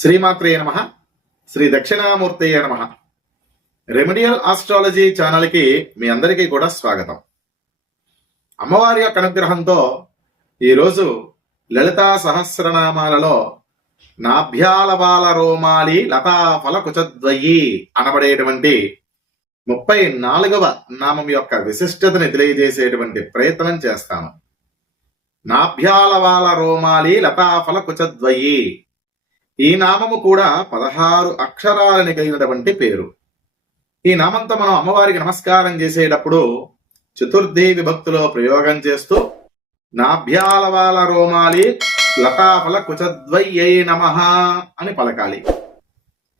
శ్రీమాత్రే నమః. శ్రీ దక్షిణామూర్తయే నమః. రెమెడియల్ ఆస్ట్రాలజీ ఛానల్కి మీ అందరికీ కూడా స్వాగతం. అమ్మవారి యొక్క అనుగ్రహంతో ఈరోజు లలితా సహస్రనామాలలో నాభ్యాలవాల రోమాలి లతాఫల కుచద్వయి అనబడేటువంటి 34వ నామం యొక్క విశిష్టతని తెలియజేసేటువంటి ప్రయత్నం చేస్తాను. నాభ్యాలవాల రోమాలి లతాఫల కుచద్వయి. ఈ నామము కూడా 16 అక్షరాలని కలిగినటువంటి పేరు. ఈ నామంతో మనం అమ్మవారికి నమస్కారం చేసేటప్పుడు చతుర్థి విభక్తిలో ప్రయోగం చేస్తూ నాభ్యాలవాల రోమాలి లతాఫల కుచద్వయ్యై నమః అని పలకాలి.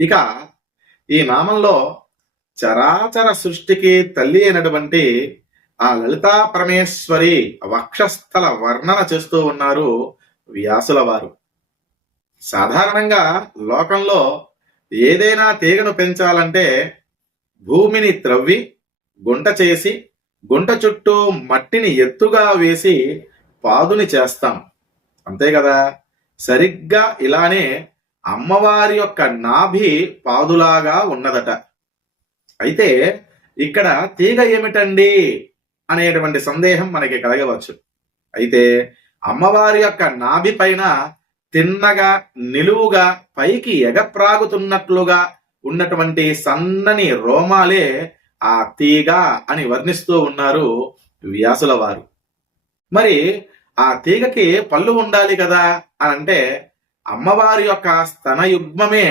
ఇక ఈ నామంలో చరాచర సృష్టికి తల్లి అయినటువంటి ఆ లలితా పరమేశ్వరి వక్షస్థల వర్ణన చేస్తూ ఉన్నారు వ్యాసుల వారు. సాధారణంగా లోకంలో ఏదైనా తీగను పెంచాలంటే భూమిని త్రవ్వి గుంట చేసి గుంట చుట్టూ మట్టిని ఎత్తుగా వేసి పాదుని చేస్తాం, అంతే కదా. సరిగ్గా ఇలానే అమ్మవారి యొక్క నాభి పాదులాగా ఉన్నదట. అయితే ఇక్కడ తీగ ఏమిటండి అనేటువంటి సందేహం మనకి కలగవచ్చు. అయితే అమ్మవారి యొక్క నాభి పైన తిన్నగా నిలువుగా పైకి ఎగప్రాగుతున్నట్లుగా ఉన్నటువంటి సన్నని రోమాలే ఆ తీగ అని వర్ణిస్తూ ఉన్నారు వ్యాసుల వారు. మరి ఆ తీగకి పళ్ళు ఉండాలి కదా అని అంటే అమ్మవారి యొక్క స్తనయుగ్మమే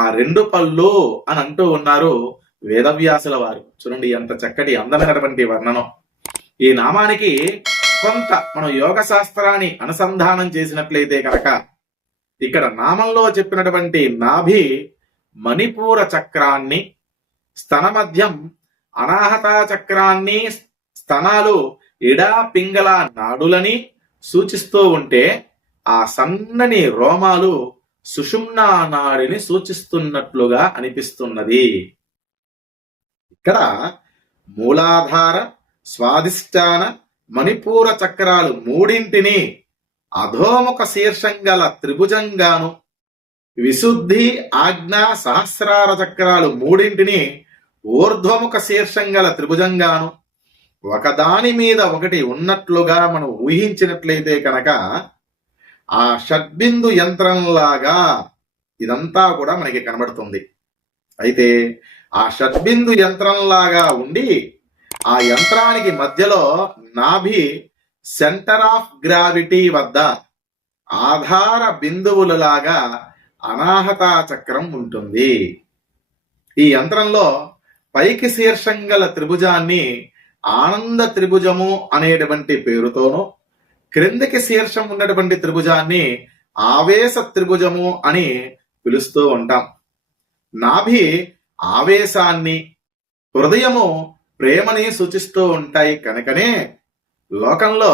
ఆ 2 పళ్ళు అని అంటూ ఉన్నారు వేదవ్యాసుల వారు. చూడండి ఎంత చక్కటి అందమైనటువంటి వర్ణనం. ఈ నామానికి కొంత మనం యోగ శాస్త్రాన్ని అనుసంధానం చేసినట్లయితే కనుక ఇక్కడ నామంలో చెప్పినటువంటి నాభి మణిపూర చక్రాన్ని, స్తన మధ్యం అనాహత చక్రాన్ని, స్తనాలు ఇడా పింగళ నాడులని సూచిస్తూ ఉంటే ఆ సన్నని రోమాలు సుషుమ్నా నాడిని సూచిస్తున్నట్లుగా అనిపిస్తున్నది. ఇక్కడ మూలాధార, స్వాదిష్టాన, మణిపూర చక్రాలు మూడింటిని అధోముఖ శీర్షం గల త్రిభుజంగాను, విశుద్ధి, ఆజ్ఞ, సహస్రార చక్రాలు మూడింటిని ఊర్ధ్వముఖ శీర్షం గల త్రిభుజంగాను ఒకదాని మీద ఒకటి ఉన్నట్లుగా మనం ఊహించినట్లయితే కనుక ఆ షడ్బిందు యంత్రంలాగా ఇదంతా కూడా మనకి కనబడుతుంది. అయితే ఆ షడ్బిందు యంత్రంలాగా ఉండి ఆ యంత్రానికి మధ్యలో నాభి సెంటర్ ఆఫ్ గ్రావిటీ వద్ద ఆధార బిందువులలాగా అనాహత చక్రం ఉంటుంది. ఈ యంత్రంలో పైకి శీర్షం గల త్రిభుజాన్ని ఆనంద త్రిభుజము అనేటువంటి పేరుతోనూ, క్రిందికి శీర్షం ఉన్నటువంటి త్రిభుజాన్ని ఆవేశ త్రిభుజము అని పిలుస్తూ ఉంటాం. నాభి ఆవేశాన్ని, హృదయము ప్రేమని సూచిస్తూ ఉంటాయి. కనుకనే లోకంలో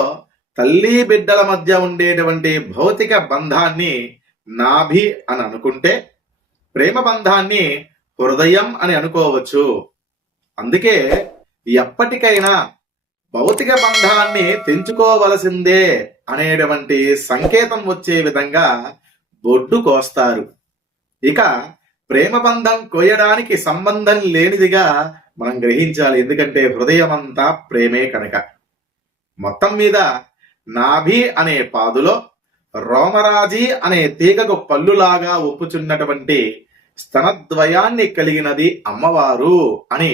తల్లి బిడ్డల మధ్య ఉండేటువంటి భౌతిక బంధాన్ని నాభి అని అనుకుంటే ప్రేమ బంధాన్ని హృదయం అని అనుకోవచ్చు. అందుకే ఎప్పటికైనా భౌతిక బంధాన్ని తెంచుకోవలసిందే అనేటువంటి సంకేతం వచ్చే విధంగా బొడ్డు కోస్తారు. ఇక ప్రేమ బంధం కోయడానికి సంబంధం లేనిదిగా మనం గ్రహించాలి. ఎందుకంటే హృదయం అంతా ప్రేమే కనుక. మొత్తం మీద నాభి అనే పాదులో రోమరాజి అనే తీగకు పళ్ళులాగా ఒప్పుచున్నటువంటి స్తనద్వయాన్ని కలిగినది అమ్మవారు అని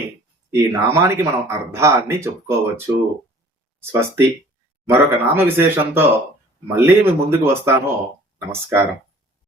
ఈ నామానికి మనం అర్థాన్ని చెప్పుకోవచ్చు. స్వస్తి. మరొక నామ విశేషంతో మళ్ళీ మీ ముందుకు వస్తాను. నమస్కారం.